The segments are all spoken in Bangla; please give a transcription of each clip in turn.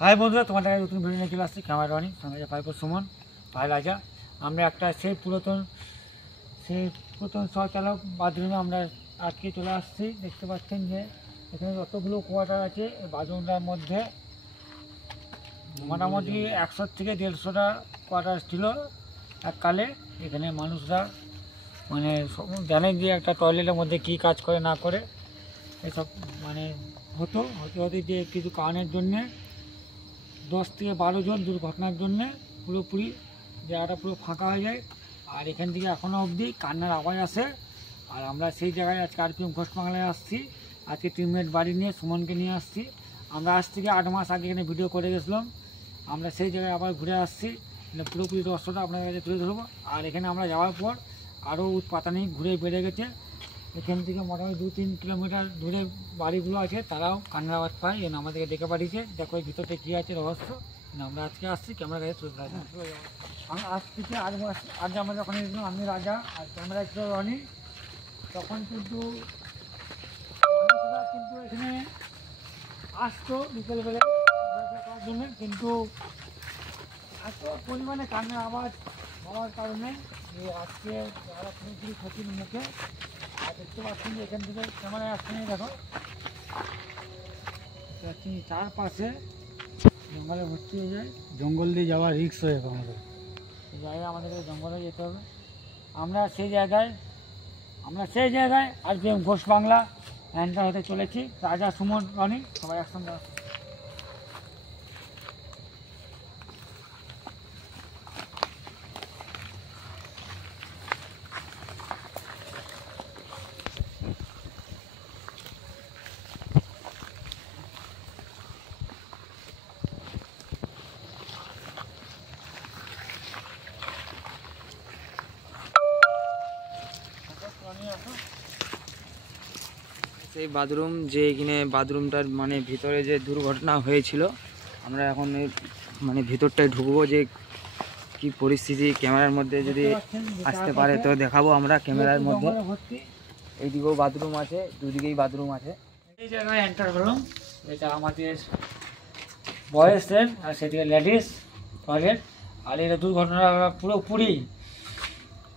হাই বন্ধুরা, তোমাদের কাছে নতুন ভিডিও নিয়ে চলে আসছি। ক্যামেরা রনি, সঙ্গে আছে ভাইপো সুমন, ভাই রাজা। আমরা একটা সেই পুরাতন শৌচালয় বাথরুমে আমরা আজকে চলে আসছি। দেখতে পাচ্ছেন যে এখানে যতগুলো কোয়ার্টার আছে, এই বাথরুমটার মধ্যে মোটামুটি 100 থেকে 150টা কোয়ার্টার ছিল এককালে। এখানে মানুষরা মানে জানেন যে একটা টয়লেটের মধ্যে কী কাজ করে না করে এসব মানে হতে যে কিছু কারণের জন্যে 10 থেকে 12 জন দুর্ঘটনার জন্যে পুরোপুরি জায়গাটা পুরো ফাঁকা হয়ে যায়। আর এখান থেকে এখনও অবধি কান্নার আওয়াজ আসে। আর আমরা সেই জায়গায় আজকে RPM ঘোষ বাংলায় আসছি। আজকে টিমমেট বাড়ি নিয়ে সুমনকে নিয়ে আসছি। আমরা আজ থেকে 8 মাস আগে এখানে ভিডিও করে গেছিলাম। আমরা সেই জায়গায় আবার ঘুরে আসছি, মানে পুরোপুরি দর্শকটা আপনাদের কাছে তুলে ধরবো। আর এখানে আমরা যাওয়ার পর আরও উৎপাতানি ঘুরে বেড়ে গেছে। এখান থেকে মোটামুটি 2-3 কিলোমিটার দূরে বাড়িগুলো আছে, তারাও কান্নার আওয়াজ পায়। যেন আমাদেরকে ডেকে পাঠিয়েছে, দেখো এই ভিতরটা কী আছে রহস্য। আমরা আজকে আসছি ক্যামেরা কাছে তুলে ধরা। আমি আজ থেকে 8 মাস আগে আমরা যখন এসেছিলাম, আমি রাজা আর ক্যামেরা ছিল রনি, তখন কিন্তু এখানে আসতো বিকেলবেলা করার জন্য, কিন্তু এত পরিমাণে কান্নার আওয়াজ হওয়ার কারণে যে আজকে যারা পুরোপুরি ক্ষতির মুখে। আর দেখতে পাচ্ছেন যে এখান থেকে ক্যামেরায় আসছে, দেখো চারপাশে জঙ্গলে ভর্তি হয়ে যায়। জঙ্গল দিয়ে যাওয়া রিস্ক হয়ে যাবে আমাদের, সেই জায়গায় আমাদেরকে জঙ্গলে যেতে হবে। আমরা সেই জায়গায় RPM ঘোষ বাংলা এন্টার হতে চলেছি। রাজা, সুমন, রনি সবাই একসঙ্গে আসছে। সেই বাথরুম যে এখানে বাথরুমটার মানে ভিতরে যে দুর্ঘটনা হয়েছিল, আমরা এখন মানে ভিতরটায় ঢুকবো যে কি পরিস্থিতি। ক্যামেরার মধ্যে যদি আসতে পারে তো দেখাবো আমরা ক্যামেরার মধ্যে। এইদিকেও বাথরুম আছে, দুদিকেই বাথরুম আছে। এই জায়গায় এন্টার হলাম, এটা আমাদের বয়েজদের আর সেদিকে লেডিস টয়লেট। আর এটা দুর্ঘটনা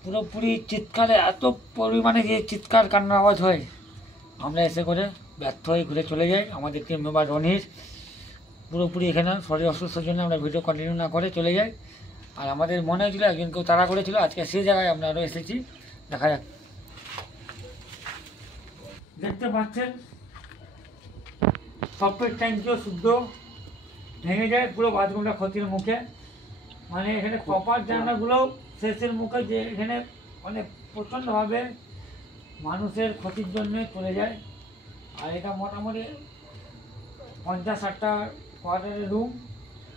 পুরোপুরি চিৎকারে এত পরিমাণে যে চিৎকার কান্নার আওয়াজ হয়, আমরা এসে করে ব্যর্থ হয়ে ঘুরে চলে যাই। আমাদের টিম মেম্বার রনির পুরোপুরি এখানে শরীর অসুস্থর জন্য আমরা ভিডিও কন্টিনিউ না করে চলে যাই। আর আমাদের মনে হয়েছিল একজন কেউ তাড়া করেছিল, আজকে সেই জায়গায় আমরা আরও এসেছি। দেখা যাক। দেখতে পাচ্ছেন সবপেট ট্যাঙ্কিও শুদ্ধ ভেঙে যায়, পুরো বাথরুমটা ক্ষতির মুখে। মানে এখানে প্রপার জায়গাগুলোও শেষের মুখে, যে এখানে মানে প্রচণ্ডভাবে মানুষের ক্ষতির জন্য চলে যায়। আর এটা মোটামুটি 50-60টা কোয়ার্টারের রুম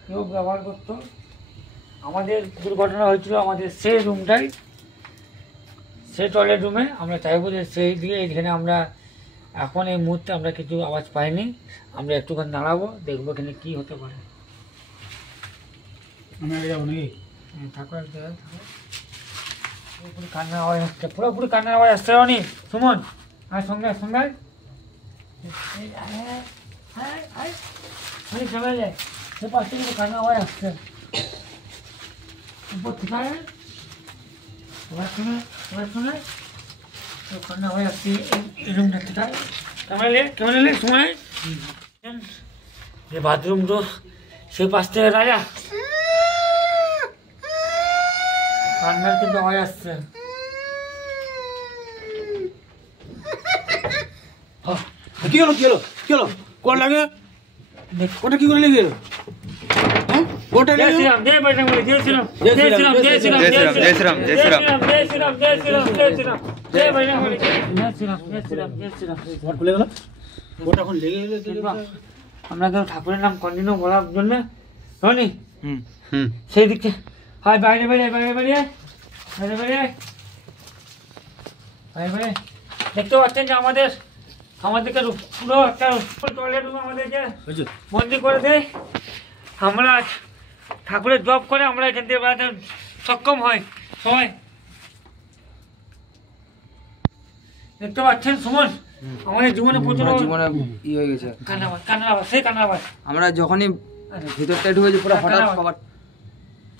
কেউ ব্যবহার করতো। আমাদের দুর্ঘটনা হয়েছিল আমাদের সেই রুমটাই, সেই টয়লেট রুমে। আমরা চাইবো যে সেই দিকে এখানে আমরা এখন এই মুহূর্তে আমরা কিছু আওয়াজ পাইনি। আমরা একটুখানি দাঁড়াবো, দেখবো এখানে কী হতে পারে। আমি আগে যাবো নাকি? থাকো এক জায়গায়, পুরোপুরি কান্নার আওয়াজ আসছে, পুরোপুরি কান্নার আওয়াজ আসছে। রনি, সুমন আর সঙ্গে সামনে যায়, সে পাশ থেকে কিন্তু কান্নার আওয়াজ আসছে উপর থেকে। তোমার শুনে তো কান্নার আওয়াজ আসছে এই রুমটা থেকে। ক্যামেরা লে সময় যে বাথরুম তো সে পাশ থেকে রাজা কান্নার কিন্তু আওয়াজ আসছে। কি হলো কোন লাগে ওটা কি করে লেগে গেল? ওটা লেগে আমরা তো ঠাকুরের নাম কন্টিনিউ বলার জন্য রনি সেই দিকে হাই বাইরে দেখতে পাচ্ছেন যে আমাদেরকে পুরো একটা টয়লেট রুম আমাদেরকে বন্দি করে দেয়। আমরা ঠাকুরের জব করে আমরা এখান থেকে বেড়াতে সক্ষম হয় সবাই। দেখতে পাচ্ছেন সুমন, আমাদের জীবনে প্রচুর জীবনে ই হয়ে গেছে কান্নার আওয়াজ, সেই কান্নার আওয়াজ। আমরা যখনই ভিতরটায় ঢুকেছে পুরো হঠাৎ কভার।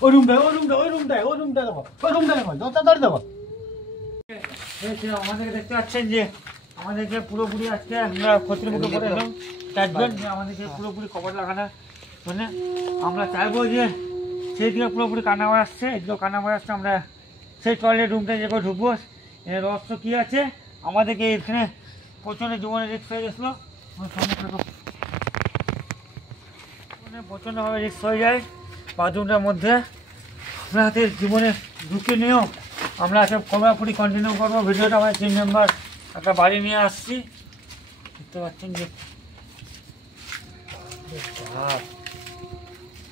ওই রুমটা দেখো, দরজা দেখো। আমাদেরকে দেখতে পাচ্ছেন যে আমাদেরকে পুরোপুরি আজকে আমরা ক্ষতির মুখে পড়ে এলাম চারজন, যে আমাদেরকে পুরোপুরি কভার লাগানো, মানে আমরা চাইবো যে সেই দিকে পুরোপুরি কান্না আওয়াজ আসছে, এদিকেও কান্না আওয়াজ আসছে। আমরা সেই টয়লেট রুমটা যে করে ঢুকবো, এর রহস্য কী আছে, আমাদেরকে এখানে প্রচণ্ড জীবনে রিস্ক হয়ে গেছিলো, প্রচণ্ডভাবে রিস্ক হয়ে যায় বাথরুমটার মধ্যে। আপনাদের জীবনে ঢুকে নিয়েও আমরা আজকে পুরোপুরি কন্টিনিউ করবো ভিডিওটা। আমরা 3 মেম্বার একটা বাড়ি নিয়ে আসছি, দেখতে পাচ্ছেন যে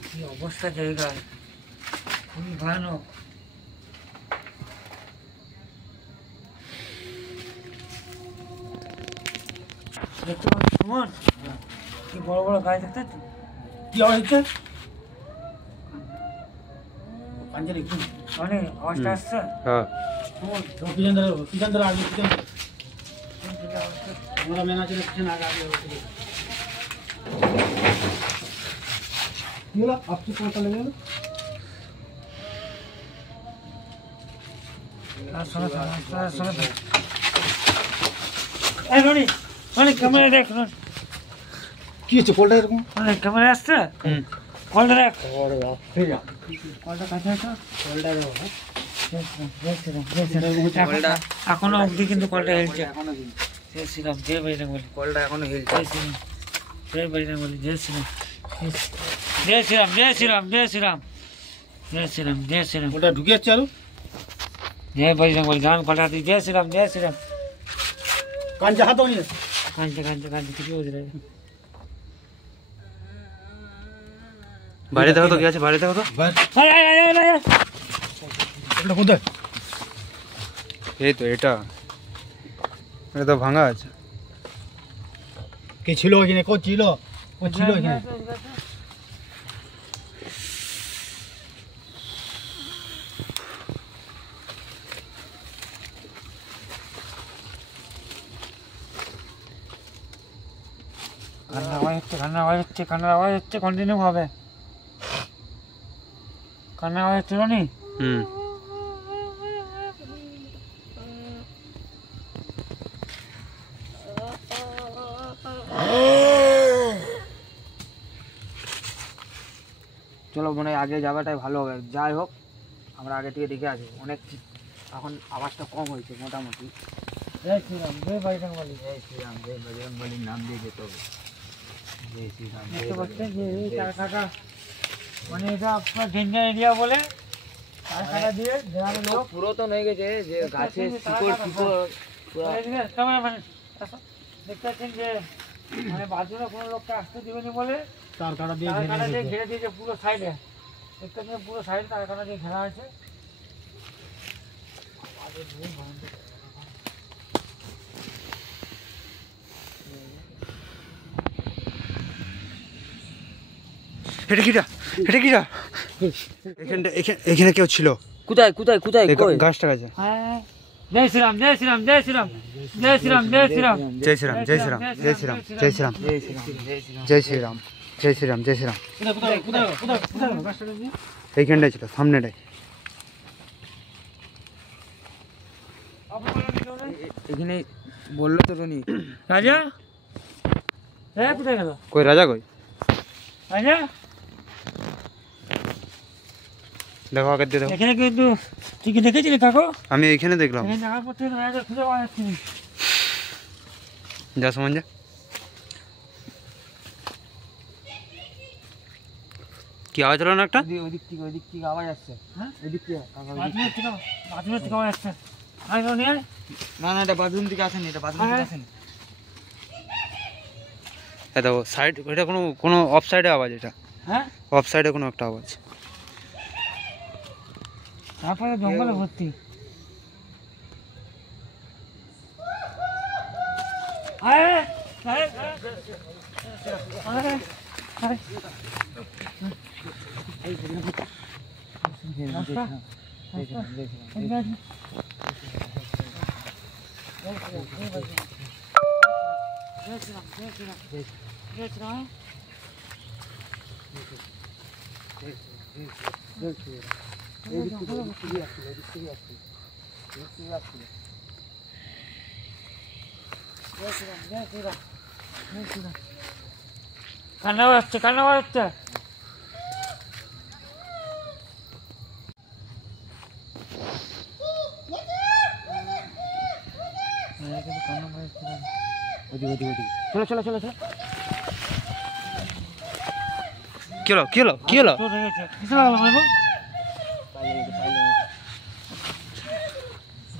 কি অবস্থা জায়গায়, খুবই ভয়ানক। দেখতে পাচ্ছি সুমন, কি বড় বড় গাছ দেখতে পাচ্ছি। কি আওয়াজ হচ্ছে? পাঞ্জারি একটু মানে আওয়াজটা আসছে। হ্যাঁ সুমন, কিষান ধরে আগে আমরা ম্যানেজার কিষান আগে কি হলো? আপনি কোনটা লেগে গেল? ক্যামেরা দেখ, কি হচ্ছে কলটা এরকম? ক্যামেরা আসছে, কলটা দেখ, কলটা কাছে আছে, কলটা এখনো অবধি কিন্তু কলটা হেলছে। জয় শ্রীরাম, জয় বজরং বলি, কলটা এখনো হিলছে। জয় শ্রীরাম, জয় বজরং বলি, জয় শ্রীরাম, জয় শ্রীরাম, জয় শ্রীরাম, জয় শ্রীরাম, জয় শ্রীরাম, জয় শ্রীরাম, ওটা ঢুকে যাচ্ছে আরো জয় বজরং বলি, জান কলটা হাতে, জয় শ্রীরাম, জয় শ্রীরাম। কাঞ্চা হাত নিয়ে কাঁদছে কাঁদছে কাঁদছে, কিছু বুঝতে পারি। বাইরে দেখো তো কি আছে, বাইরে দেখো তো। ওটা কোথায়? এই তো এটা তো ভাঙা আছে। কে ছিল এখানে? কো ছিল? ও ছিল এখানে? কান্নার আওয়াজ হচ্ছে, কান্নার আওয়াজ হচ্ছে, কান্নার আওয়াজ হচ্ছে, কন্টিনিউ হবে। কান্নার আওয়াজ হচ্ছিল নি? চলো মনে হয় আগে যাওয়াটাই ভালো হবে। যাই হোক আমরা আগে থেকে দেখে আছি, অনেক এখন আওয়াজটা কম হয়েছে মোটামুটি। জয় শ্রীরাম, জয় বজরং বলি। জয় শ্রীরাম, জয় বজরং বলির নাম দিয়ে যেতে হবে। জয় শ্রীরাম, জয় দেখতে পাচ্ছেন যে এই বজরং বলি। চারখাটা, মানে এটা আপনার ডেঞ্জার এরিয়া বলে চারখাটা দিয়ে গ্রামের লোক পুরাতন হয়ে গেছে যে গাছের শিকড় ফিকড় পুরো। মানে দেখতে পাচ্ছেন যে মানে বাথরুমে কোনো লোককে আসতে দিবেনি বলে তার কাটা দিয়ে তার ঘিরে কাটা দিয়ে রেখেছে। ঘিরে দিয়েছে পুরো সাইডে। দেখতে পাচ্ছেন পুরো সাইডে তার কাটা দিয়ে ঘেরা আছে। এটা কিটা, এটা কিটা? এখানে কেউ ছিল? কোথায় কোথায় কোথায়? গাছটা কাছে। হ্যাঁ, জয় শ্রীরাম, জয় শ্রীরাম, জয় শ্রীরাম, জয় শ্রীরাম, জয় শ্রীরাম, জয় শ্রীরাম, জয় শ্রীরাম, জয় শ্রীরাম, জয় শ্রীরাম, জয় শ্রীরাম, জয় শ্রীরাম, জয় শ্রীরাম। এইখানটাই ছিল, সামনেটাই। এখানে বললো তো রনি। রাজা, হ্যাঁ কোথায় গেল কই রাজা? কই রাজা? দেখো আগে দিয়ে দেখো। এখানে কিন্তু তুই কি দেখেছিলি কাকু? আমি এইখানে দেখলাম। এখানে দেখার পর থেকে রাজা খুঁজে পাওয়া যাচ্ছে না। যা সমান যা। কি আওয়াজ হলো না একটা? ওদিক থেকে আওয়াজ আসছে। হ্যাঁ? ওদিক থেকে বাথরুমের থেকে আওয়াজ আসছে। আয় রনি, আয়। না না, এটা বাথরুম থেকে আসেনি, এটা বাথরুম থেকে আসেনি। এটা দেখো সাইড, এটা কোনো কোনো অফ সাইডে আওয়াজ, এটা হ্যাঁ, অফ সাইডে কোনো একটা আওয়াজ। তারপরে জঙ্গলে ভর্তি। আয়, আয়, আয়, আয়, আয়। রাস্তা, রাস্তা, জয় শ্রীরাম, জয় শ্রীরাম, জয় শ্রীরাম। কান্না বাজছে, কান্না বাজছে। চলো চলো চলো চলো। কি হলো কি হলো কি হলো? চোট হয়ে গেছে। কিসে লাগলো বাবু?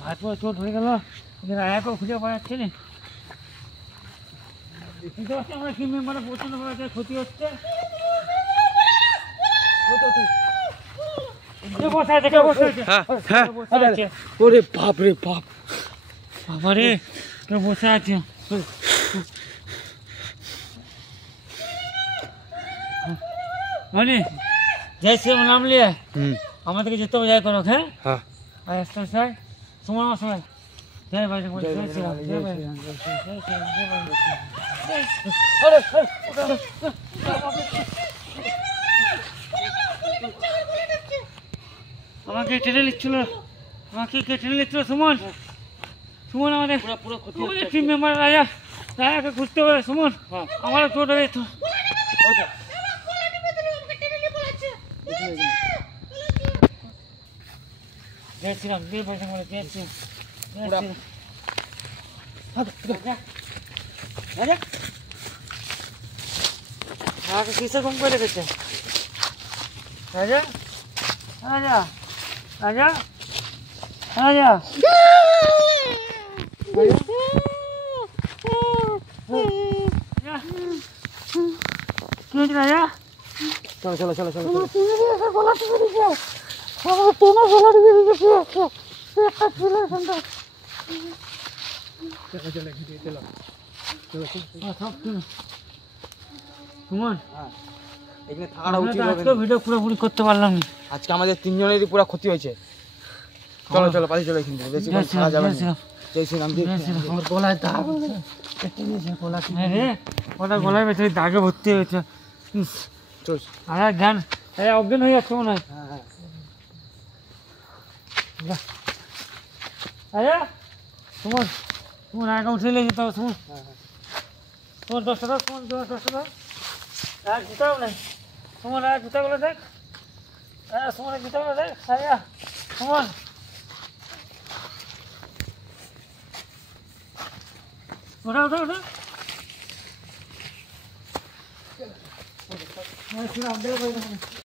হাত পা চোট হয়ে গেল, আয়াকেও খুঁজে পাওয়া যাচ্ছে না। বুঝতে পারছি আমরা কি মেম্বারে প্রচন্ড ভাবে ক্ষতি হচ্ছে। কে বসে আছে, কে বসে আছে? হ্যাঁ হ্যাঁ। বসে আছে। ওরে বাপ রে বাপ। বাবা রে, কে বসে আছে? মানে জয় শ্রীরাম নাম লিয়ে আমাদেরকে যেতে হবে, জয় করো। হ্যাঁ হ্যাঁ আর আস্তে আস্তে সময় আমার সময়। জয় ভাই, জয় শ্রীরাম, জয় ভাই, জয় শ্রীরাম, জয় ভাই। আরে আমাকে টেনে নিচ্ছিল, আমাকে কে টেনে নিচ্ছিল? সুমন, সুমন আমাদের আমাদের টিম মেম্বার রাজা, রাজাকে খুঁজতে হবে। সুমন, আমারও চোট হয়ে যেত। জয় শ্রীরাম, জয় ভাই, জয় শ্রীরাম, জয় শ্রীরাম। রাজা রাজাকে কিসে ঘুম করে রেখেছে? রাজা, রাজা, রাজা, রাজা, কি হয়েছে রাজা? চলো চলো চলো চলো। সুমন, এখানে থাকাটা আমরা উচিত তো হবে আজকেও না। ভিডিও পুরোপুরি করতে পারলাম না। আজকে আমাদের তিনজনেরই পুরো ক্ষতি হয়েছে। চলো চলো পালিয়ে চলো এখান থেকে, বেশি জয় থাকা যাবে শ্রীরাম, না। জয় শ্রীরাম। জয় শ্রীরাম। আমার গলায় দাগ কেটে নিয়েছে, গলা হ্যাঁ রে, ওটা গলায় ভেতরে দাগে ভর্তি হয়েছে। ইস, চল। আরে জ্ঞান, আরে অজ্ঞান হয়ে যাচ্ছে মনে হয়। হ্যাঁ হ্যাঁ। আরে সুমন, সুমন আগে উঠে নিয়ে যেতে হবে। সুমন, তোমার 10টা দাও, সুমন তোমার 10টা দাও। আর জুতাও নেই সুমন, আর জুতাগুলো দেখ। হ্যাঁ সুমনের জুতাগুলো দেখ। আয়া সুমন, ওটা ওটা ওটা শ্রীরাম দেব।